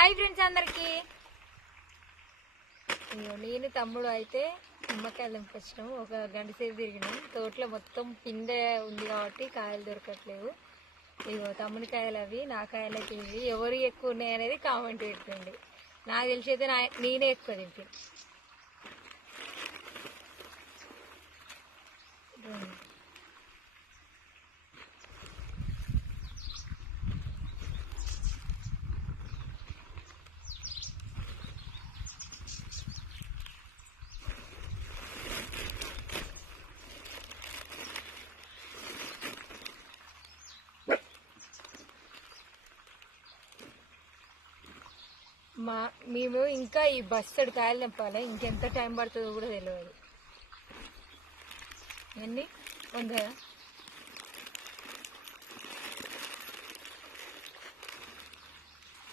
Hi friends అందరికి. నేను తమ్ముడు అయితే నిమ్మకాయలు తెంపొచ్చినాము. ఒక గంట సేపు తిరిగినాం. తోటలో మొత్తం పిందె ఉంది కాబట్టి కాయలు దొరకట్లేవు. ఇగో తమ్ముని కాయలు అవి, నా కాయలు అయితే ఇవి. ఎవరు ఎక్కువ ఉన్నాయి అనేది కామెంట్ పెట్టండి. నాకు తెలిసి అయితే నేనే ఎక్కువ తింటాను. మేము ఇంకా ఈ బస్తడు కాయలు తెంపాలి. ఇంకెంత టైం పడుతుందో కూడా తెలియదు. ఎన్ని 100